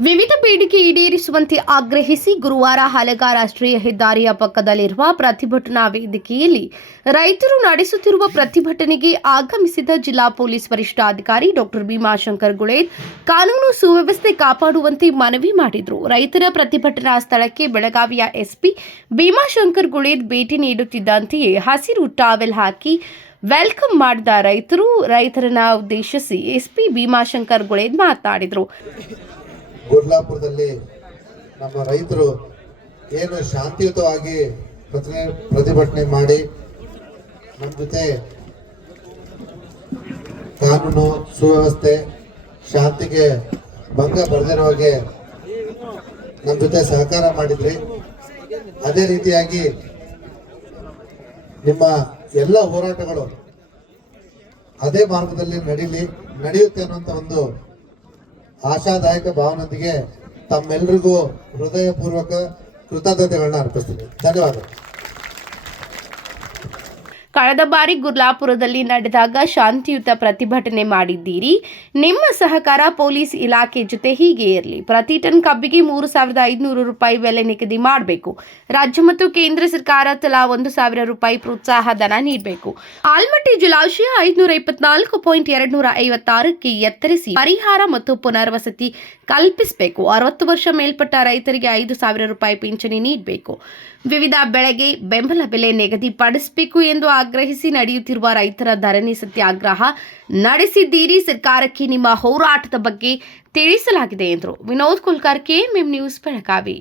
ವಿವಿಧ ಬೇಡಿಕೆ ಈಡೇರಿಸುವಂತೆ ಆಗ್ರಹಿಸಿ ಗುರುವಾರ ಹಲಗ ರಾಷ್ಟ್ರೀಯ ಹೆದ್ದಾರಿಯ ಪಕ್ಕದಲ್ಲಿರುವ ಪ್ರತಿಭಟನಾ ವೇದಿಕೆಯಲ್ಲಿ ರೈತರು ನಡೆಸುತ್ತಿರುವ ಪ್ರತಿಭಟನೆಗೆ ಆಗಮಿಸಿದ ಜಿಲ್ಲಾ ಪೊಲೀಸ್ ವರಿಷ್ಠಾಧಿಕಾರಿ ಡಾಕ್ಟರ್ ಭೀಮಾಶಂಕರ್ ಗುಳೇದ್ ಕಾನೂನು ಸುವ್ಯವಸ್ಥೆ ಕಾಪಾಡುವಂತೆ ಮನವಿ ಮಾಡಿದರು. ರೈತರ ಪ್ರತಿಭಟನಾ ಸ್ಥಳಕ್ಕೆ ಬೆಳಗಾವಿಯ ಎಸ್ಪಿ ಭೀಮಾಶಂಕರ್ ಗುಳೇದ್ ಭೇಟಿ ನೀಡುತ್ತಿದ್ದಂತೆಯೇ ಹಸಿರು ಟಾವೆಲ್ ಹಾಕಿ ವೆಲ್ಕಮ್ ಮಾಡಿದ ರೈತರು ರೈತರನ್ನ ಉದ್ದೇಶಿಸಿ ಎಸ್ಪಿ ಭೀಮಾಶಂಕರ್ ಗುಳೇದ್ ಮಾತನಾಡಿದರು ಗುರ್ಲಾಪುರದಲ್ಲಿ ನಮ್ಮ ರೈತರು ಏನು ಶಾಂತಿಯುತವಾಗಿ ಪ್ರತಿಭಟನೆ ಪ್ರತಿಭಟನೆ ಮಾಡಿ ನಮ್ಮ ಜೊತೆ ಕಾನೂನು ಸುವ್ಯವಸ್ಥೆ, ಶಾಂತಿಗೆ ಭಂಗ ಬರದಿರೋ ಹಾಗೆ ನಮ್ಮ ಜೊತೆ ಸಹಕಾರ ಮಾಡಿದ್ರಿ. ಅದೇ ರೀತಿಯಾಗಿ ನಿಮ್ಮ ಎಲ್ಲ ಹೋರಾಟಗಳು ಅದೇ ಮಾರ್ಗದಲ್ಲಿ ನಡೀಲಿ, ನಡೆಯುತ್ತೆ ಅನ್ನುವಂಥ ಒಂದು ಆಶಾದಾಯಕ ಭಾವನೊಂದಿಗೆ ತಮ್ಮೆಲ್ಲರಿಗೂ ಹೃದಯಪೂರ್ವಕ ಕೃತಜ್ಞತೆಗಳನ್ನ ಅರ್ಪಿಸ್ತೀನಿ. ಧನ್ಯವಾದ ಕಳೆದ ಬಾರಿ ಗುರ್ಲಾಪುರದಲ್ಲಿ ನಡೆದಾಗ ಶಾಂತಿಯುತ ಪ್ರತಿಭಟನೆ ಮಾಡಿದ್ದೀರಿ. ನಿಮ್ಮ ಸಹಕಾರ ಪೊಲೀಸ್ ಇಲಾಖೆ ಜೊತೆ ಹೀಗೆ ಇರಲಿ. ಪ್ರತಿ ಟನ್ ಕಬ್ಬಿಗೆ ಮೂರು ಸಾವಿರದ ಐದುನೂರು ರೂಪಾಯಿ ಬೆಲೆ ನಿಗದಿ ಮಾಡಬೇಕು. ರಾಜ್ಯ ಮತ್ತು ಕೇಂದ್ರ ಸರ್ಕಾರ ತಲಾ ಒಂದು ಸಾವಿರ ರೂಪಾಯಿ ಪ್ರೋತ್ಸಾಹ ಧನ ನೀಡಬೇಕು. ಆಲ್ಮಟ್ಟಿ ಜಲಾಶಯ ಐದುನೂರ ಇಪ್ಪತ್ನಾಲ್ಕು ಪಾಯಿಂಟ್ ಎರಡು ನೂರ ಐವತ್ತಾರಕ್ಕೆ ಎತ್ತರಿಸಿ ಪರಿಹಾರ ಮತ್ತು ಪುನರ್ವಸತಿ ಕಲ್ಪಿಸಬೇಕು. ಅರವತ್ತು ವರ್ಷ ಮೇಲ್ಪಟ್ಟ ರೈತರಿಗೆ ಐದು ಸಾವಿರ ರೂಪಾಯಿ ಪಿಂಚಣಿ ನೀಡಬೇಕು. ವಿವಿಧ ಬೆಳೆಗೆ ಬೆಂಬಲ ಬೆಲೆ ನಿಗದಿಪಡಿಸಬೇಕು ಎಂದು ಆಗ್ರಹಿಸಿ ನಡೆಯುತ್ತಿರುವ ರೈತರ ಧರಣಿ ಸತ್ಯಾಗ್ರಹ ನಡೆಸಿದ್ದೀರಿ. ಸರ್ಕಾರಕ್ಕೆ ನಿಮ್ಮ ಹೋರಾಟದ ಬಗ್ಗೆ ತಿಳಿಸಲಾಗಿದೆ ಎಂದರು. Vinod Kulkarni KMM news Belagavi.